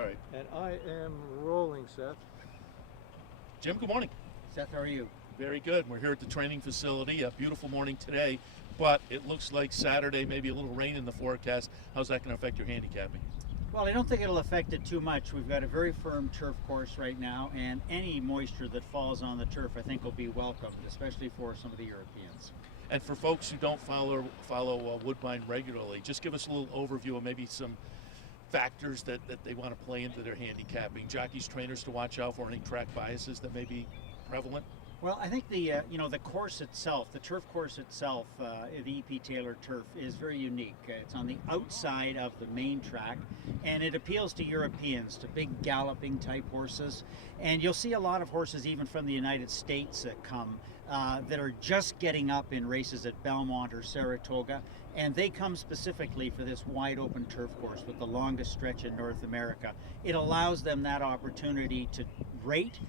All right. And I am rolling, Seth. Jim, good morning. Seth, how are you? Very good. We're here at the training facility. A beautiful morning today, but it looks like Saturday, maybe a little rain in the forecast. How's that going to affect your handicapping? Well, I don't think it'll affect it too much. We've got a very firm turf course right now, and any moisture that falls on the turf I think will be welcomed, especially for some of the Europeans. And for folks who don't follow Woodbine regularly, just give us a little overview of maybe some factors that they want to play into their handicapping. Jockeys, trainers to watch out for, any track biases that may be prevalent? Well, I think the course itself, the turf course itself, the E.P. Taylor turf is very unique. It's on the outside of the main track, and it appeals to Europeans, to big galloping type horses. And you'll see a lot of horses even from the United States that come that are just getting up in races at Belmont or Saratoga, and they come specifically for this wide open turf course with the longest stretch in North America. It allows them that opportunity to rate,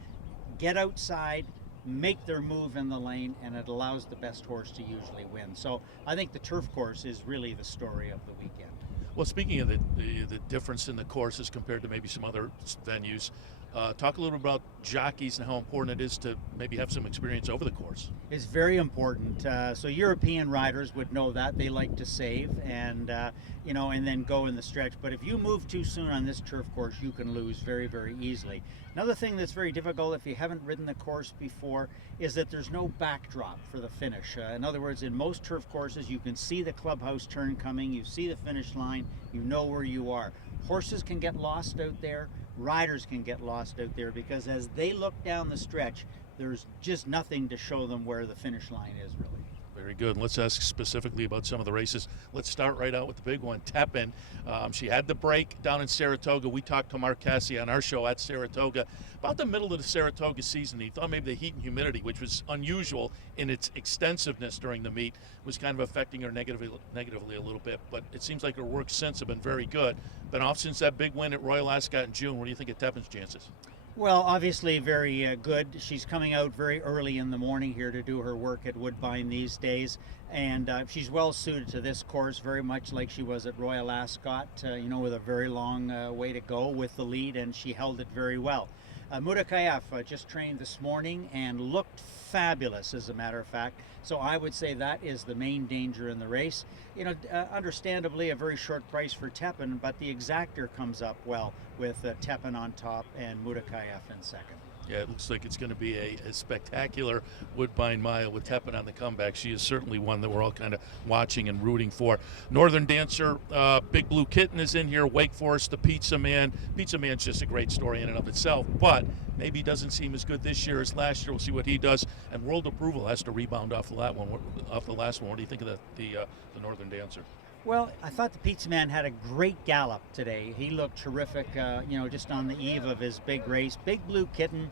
get outside, make their move in the lane, and it allows the best horse to usually win. So I think the turf course is really the story of the weekend. Well, speaking of the difference in the courses compared to maybe some other venues, talk a little about jockeys and how important it is to maybe have some experience over the course. It's very important. So European riders would know that. They like to save and then go in the stretch. But if you move too soon on this turf course, you can lose very, very easily. Another thing that's very difficult if you haven't ridden the course before is that there's no backdrop for the finish. In other words, in most turf courses, you can see the clubhouse turn coming, you see the finish line, you know where you are. Horses can get lost out there, riders can get lost out there, because as they look down the stretch, there's just nothing to show them where the finish line is really. Very good. Let's ask specifically about some of the races. Let's start right out with the big one, Tepin. She had the break down in Saratoga. We talked to Mark Cassidy on our show at Saratoga. About the middle of the Saratoga season, he thought maybe the heat and humidity, which was unusual in its extensiveness during the meet, was kind of affecting her negatively a little bit. But it seems like her work since have been very good. Been off since that big win at Royal Ascot in June. What do you think of Tepin's chances? Well, obviously very good. She's coming out very early in the morning here to do her work at Woodbine these days, and she's well suited to this course, very much like she was at Royal Ascot, with a very long way to go with the lead, and she held it very well. Murakayev just trained this morning and looked fabulous, as a matter of fact. So I would say that is the main danger in the race. Understandably a very short price for Tepin, but the exactor comes up well with Tepin on top and Murakayev in second. Yeah, it looks like it's going to be a spectacular Woodbine mile with Tepin on the comeback. She is certainly one that we're all kind of watching and rooting for. Northern Dancer, Big Blue Kitten is in here. Wake Forest, the Pizza Man. Pizza Man's just a great story in and of itself, but maybe doesn't seem as good this year as last year. We'll see what he does. And World Approval has to rebound off the last one. What do you think of the Northern Dancer? Well, I thought the Pizza Man had a great gallop today. He looked terrific, just on the eve of his big race. Big Blue Kitten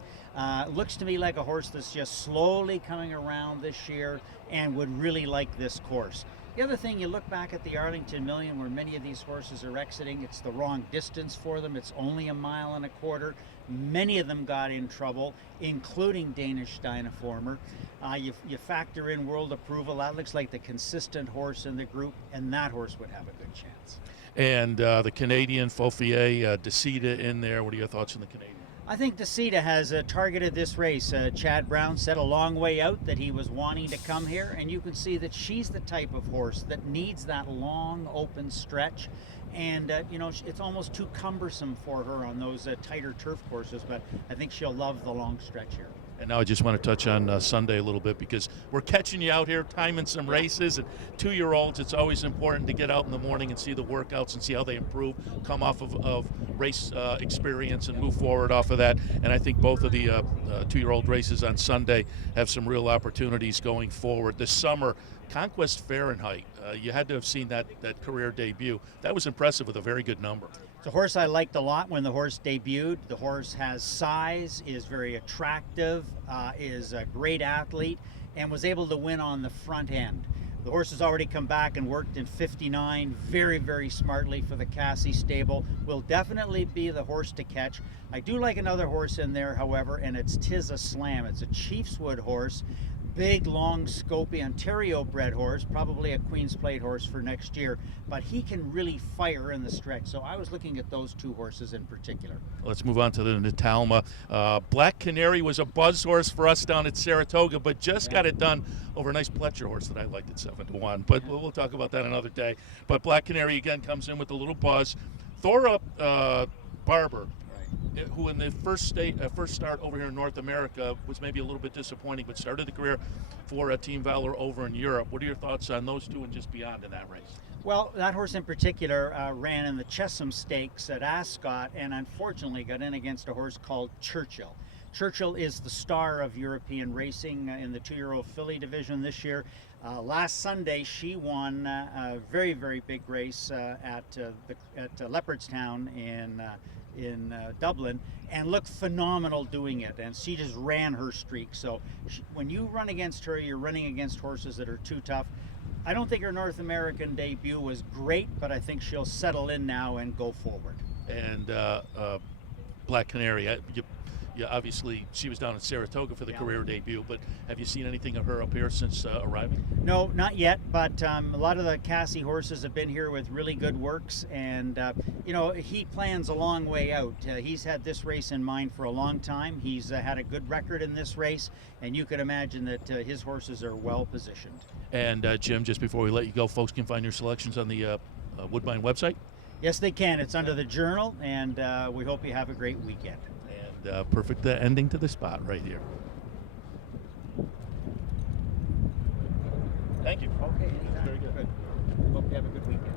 looks to me like a horse that's just slowly coming around this year and would really like this course. The other thing, you look back at the Arlington Million where many of these horses are exiting, it's the wrong distance for them. It's only 1.25 miles. Many of them got in trouble, including Danish Dynaformer. You factor in World Approval, that looks like the consistent horse in the group, and that horse would have a good chance. And the Canadian, Faufier, Decida in there. What are your thoughts on the Canadian? I think Decida has targeted this race. Chad Brown said a long way out that he was wanting to come here, and you can see that she's the type of horse that needs that long open stretch. And it's almost too cumbersome for her on those tighter turf courses, but I think she'll love the long stretch here. And now I just want to touch on Sunday a little bit, because we're catching you out here timing some races. And 2-year-olds, it's always important to get out in the morning and see the workouts and see how they improve, come off of race experience and move forward off of that. And I think both of the 2-year-old races on Sunday have some real opportunities going forward. This summer, Conquest Fahrenheit, you had to have seen that career debut. That was impressive with a very good number. It's a horse I liked a lot when the horse debuted. The horse has size, is very attractive, is a great athlete, and was able to win on the front end. The horse has already come back and worked in 59 very, very smartly for the Cassie stable. Will definitely be the horse to catch. I do like another horse in there, however, and it's Tis a Slam. It's a Chiefswood horse. big, long, scopy Ontario-bred horse, probably a Queen's Plate horse for next year, but he can really fire in the stretch. So I was looking at those two horses in particular. Let's move on to the Natalma. Black Canary was a buzz horse for us down at Saratoga, but just got it done over a nice Pletcher horse that I liked at 7-1. But we'll talk about that another day. But Black Canary again comes in with a little buzz. Thora Barber, who in the first start over here in North America was maybe a little bit disappointing, but started the career for Team Valor over in Europe. What are your thoughts on those two and just beyond in that race? Well, that horse in particular ran in the Chesham Stakes at Ascot and unfortunately got in against a horse called Churchill. Churchill is the star of European racing in the 2-year-old filly division this year. Last Sunday, she won a very, very big race at Leopardstown in Dublin, and looked phenomenal doing it. And she just ran her streak. So when you run against her, you're running against horses that are too tough. I don't think her North American debut was great, but I think she'll settle in now and go forward. And Black Canary, obviously she was down in Saratoga for the career debut, but have you seen anything of her up here since arriving? No, not yet, but a lot of the Cassie horses have been here with really good works, and he plans a long way out. He's had this race in mind for a long time. He's had a good record in this race, and you can imagine that his horses are well positioned. And Jim, just before we let you go, folks can find your selections on the Woodbine website? Yes, they can. It's under the Journal, and we hope you have a great weekend. And perfect ending to the spot right here. Thank you. Okay, anytime. Very good. Hope you have a good weekend.